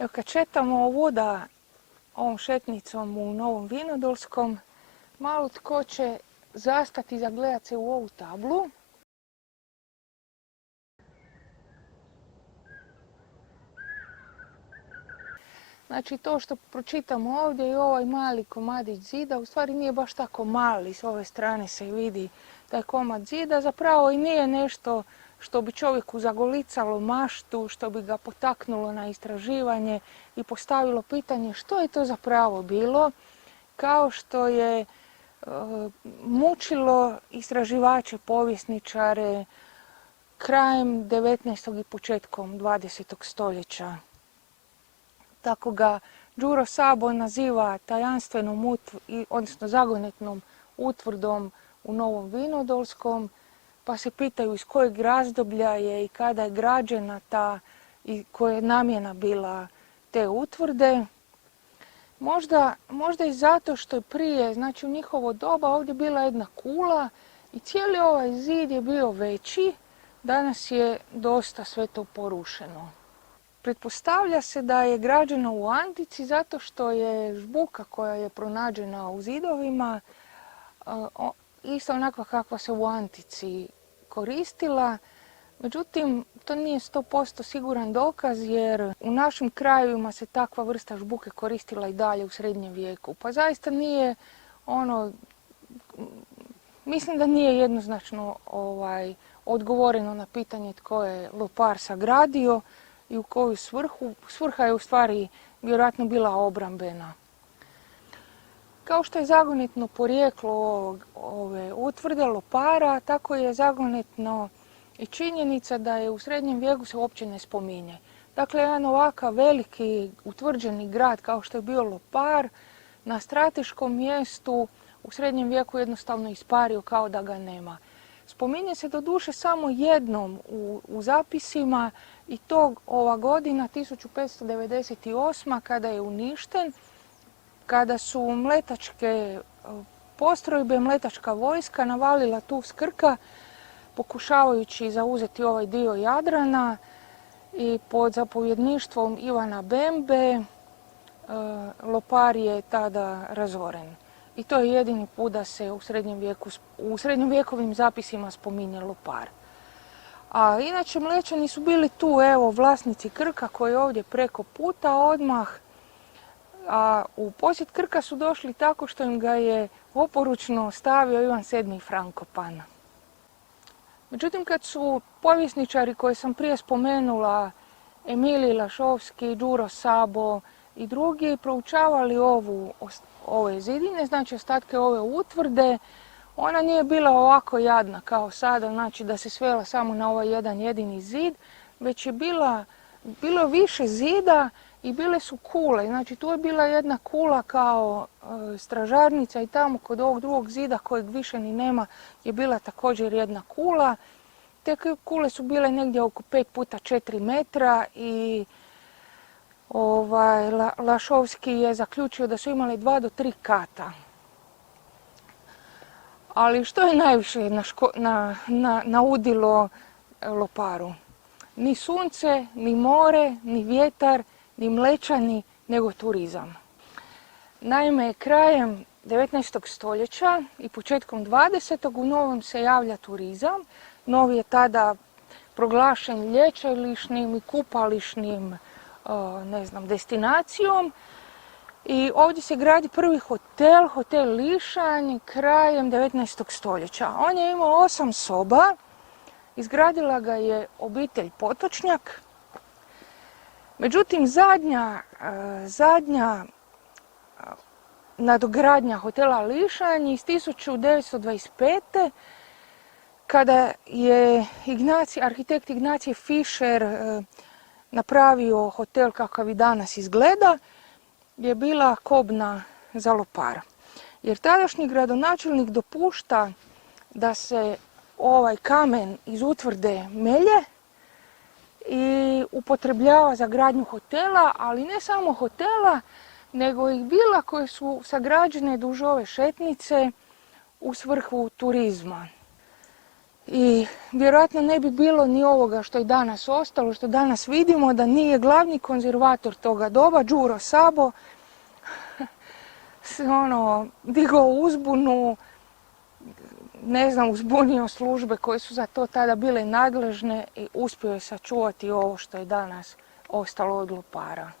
Evo kad šetamo ovuda ovom šetnicom u Novom Vinodolskom, malo tko će zastati i zagledati se u ovu tablu. Znači to što pročitamo ovdje i ovaj mali komadić zida u stvari nije baš tako mali. S ove strane se vidi taj komad zida. Zapravo i nije nešto što bi čovjeku zagolicalo maštu, što bi ga potaknulo na istraživanje i postavilo pitanje što je to zapravo bilo, kao što je mučilo istraživače, povjesničare krajem 19. i početkom 20. stoljeća. Tako ga Đuro Sabo naziva tajanstvenom, odnosno zagonetnom utvrdom u Novom Vinodolskom, pa se pitaju iz kojeg razdoblja je i kada je građena ta i koja je namjena bila te utvrde. Možda i zato što je prije, znači u njihovo doba ovdje bila jedna kula i cijeli ovaj zid je bio veći, danas je dosta sve to porušeno. Pretpostavlja se da je građeno u antici zato što je žbuka koja je pronađena u zidovima isto onakva kakva se u antici koristila. Međutim, to nije 100% siguran dokaz jer u našim krajevima se takva vrsta žbuke koristila i dalje u srednjem vijeku. Pa zaista nije mislim da nije jednoznačno odgovoreno na pitanje tko je Lopar sagradio i u koju svrhu. Svrha je u stvari vjerojatno bila obrambena. Kao što je zagonetno porijeklo ove utvrde Lopara, tako je zagonetno i činjenica da je u srednjem vijeku se uopće ne spominje. Dakle, jedan ovakav veliki utvrđeni grad kao što je bio Lopar na strateškom mjestu u srednjem vijeku jednostavno ispario kao da ga nema. Spominje se doduše samo jednom u zapisima i to ova godina 1598. kada je uništen, kada su mletačke postrojbe, mletačka vojska navalila tu s Krka pokušavajući zauzeti ovaj dio Jadrana i pod zapovjedništvom Ivana Bembe Lopar je tada razoren. I to je jedini put da se u srednjovjekovim zapisima spominje Lopar. A inače Mlečani su bili tu, evo, vlasnici Krka koji je ovdje preko puta odmah. A u posjet Krka su došli tako što im ga je oporučno stavio Ivan VII. Frankopan. Međutim, kad su povjesničari koje sam prije spomenula, Emilij Lašovski, Đuro Sabo i drugi, proučavali ove zidine, znači ostatke ove utvrde, ona nije bila ovako jadna kao sada, znači da se svela samo na ovaj jedan jedini zid, već je bilo više zida i bile su kule. Znači tu je bila jedna kula kao stražarnica i tamo kod ovog drugog zida kojeg više ni nema je bila također jedna kula. Te kule su bile negdje oko 5 puta 4 metra i Lašovski je zaključio da su imali 2 do 3 kata. Ali što je najviše naudilo Loparu? Ni sunce, ni more, ni vjetar, ni Mlečani, nego turizam. Naime, krajem 19. stoljeća i početkom 20. u Novom se javlja turizam. Novi je tada proglašen lječilišnim i kupališnim destinacijom. I ovdje se gradi prvi hotel, hotel Lišanj, krajem 19. stoljeća. On je imao 8 soba, izgradila ga je obitelj Potočnjak. Međutim, zadnja nadogradnja hotela Lišanj iz 1925. kada je arhitekt Ignacije Fischer napravio hotel kakav i danas izgleda, je bila kobna za Lopar. Jer tadašnji gradonačelnik dopušta da se ovaj kamen iz utvrde melje i upotrebljava za gradnju hotela, ali ne samo hotela, nego i vila koje su sagrađene duž ove šetnice u svrhu turizma. I vjerojatno ne bi bilo ni ovoga što je danas ostalo, što danas vidimo, da nije glavni konzervator toga doba, Đuro Sabo, se digao uzbunu, ne znam, uzbunio službe koje su za to tada bile nadležne i uspio je sačuvati ovo što je danas ostalo od lopara.